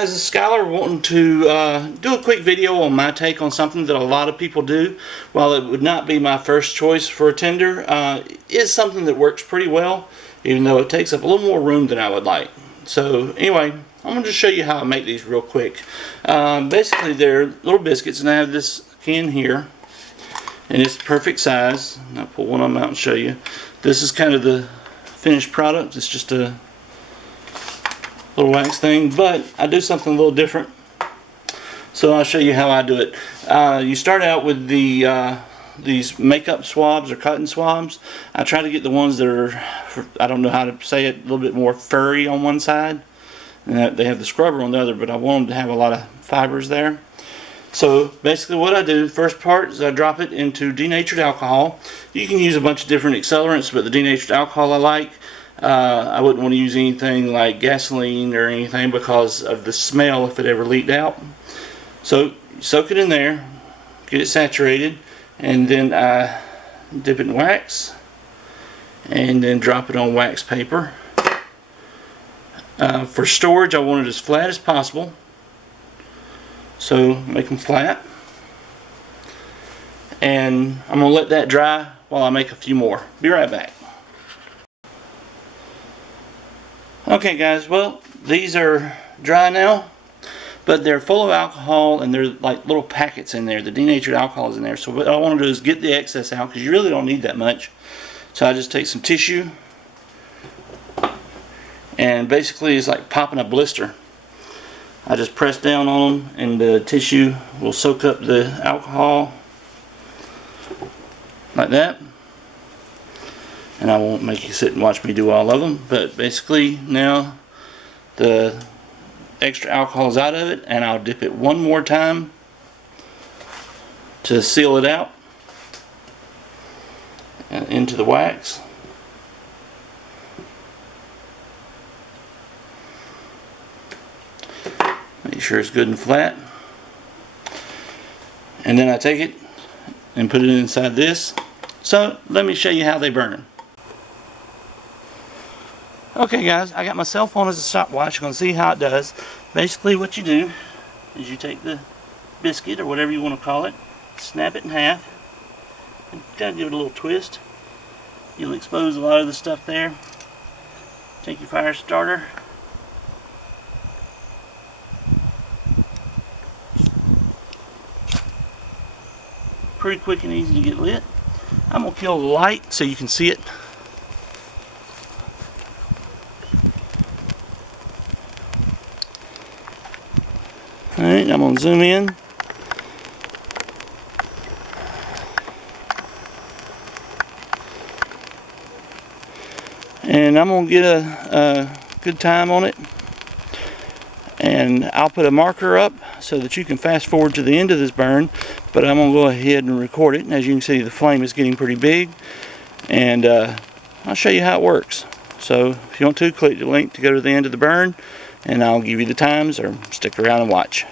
guys, this is Skylar wanting to do a quick video on my take on something that a lot of people do. While it would not be my first choice for a tender, it is something that works pretty well, even though it takes up a little more room than I would like. So anyway, I'm going to just show you how I make these real quick. Basically they're little biscuits, and I have this can here, and it's the perfect size. I'll pull one of them out and show you. This is kind of the finished product. It's just a little wax thing, but I do something a little different, so I'll show you how I do it. You start out with these makeup swabs or cotton swabs. I try to get the ones that are, I don't know how to say it, a little bit more furry on one side, and they have the scrubber on the other, but I want them to have a lot of fibers there. So basically what I do, first part is I drop it into denatured alcohol. You can use a bunch of different accelerants, but the denatured alcohol I like. I wouldn't want to use anything like gasoline or anything because of the smell if it ever leaked out. So soak it in there, get it saturated, and then I dip it in wax and then drop it on wax paper. For storage, I want it as flat as possible, so make them flat, and I'm going to let that dry while I make a few more. Be right back. Okay guys, well, these are dry now, but they're full of alcohol, and they're like little packets in there. The denatured alcohol is in there. So what I want to do is get the excess out, because you really don't need that much. So I just take some tissue, and basically it's like popping a blister. I just press down on them, and the tissue will soak up the alcohol like that. And I won't make you sit and watch me do all of them, but basically now the extra alcohol is out of it, and I'll dip it one more time to seal it out and into the wax. Make sure it's good and flat, and then I take it and put it inside this. So let me show you how they burn. Okay guys, I got my cell phone as a stopwatch. You're going to see how it does. Basically what you do is you take the biscuit, or whatever you want to call it, snap it in half, kind of give it a little twist. You'll expose a lot of the stuff there. Take your fire starter, pretty quick and easy to get lit. I'm going to kill the light so you can see it. Alright, I'm going to zoom in. And I'm going to get a good time on it. And I'll put a marker up so that you can fast forward to the end of this burn. But I'm going to go ahead and record it. And as you can see, the flame is getting pretty big. And I'll show you how it works. So if you want to, click the link to go to the end of the burn, and I'll give you the times, or stick around and watch.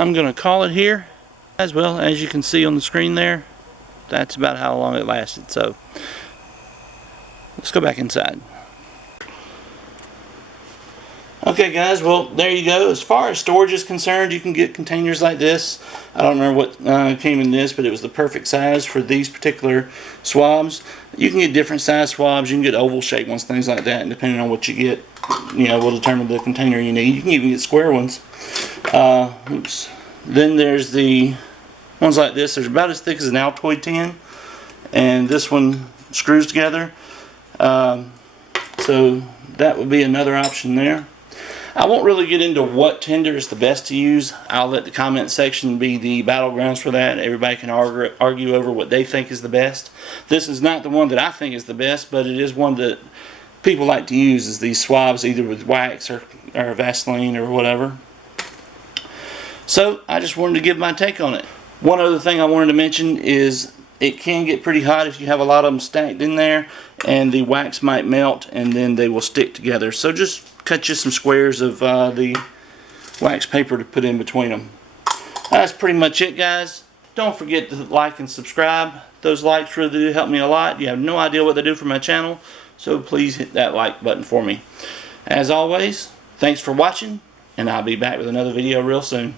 I'm going to call it here. As well, as you can see on the screen there, that's about how long it lasted. So let's go back inside. Okay guys, well there you go. As far as storage is concerned, you can get containers like this. I don't remember what came in this, but it was the perfect size for these particular swabs. You can get different size swabs. You can get oval shaped ones, things like that, and depending on what you get, will determine the container you need. You can even get square ones. Oops. Then there's the ones like this. They're about as thick as an Altoid tin, and this one screws together. So that would be another option there. I won't really get into what tender is the best to use. I'll let the comment section be the battlegrounds for that. Everybody can argue over what they think is the best. This is not the one that I think is the best, but it is one that people like to use, is these swabs, either with wax or Vaseline or whatever. So I just wanted to give my take on it. One other thing I wanted to mention is it can get pretty hot if you have a lot of them stacked in there, and the wax might melt and then they will stick together. So just cut you some squares of the wax paper to put in between them. That's pretty much it, guys. Don't forget to like and subscribe. Those likes really do help me a lot. You have no idea what they do for my channel, so please hit that like button for me. As always, thanks for watching, and I'll be back with another video real soon.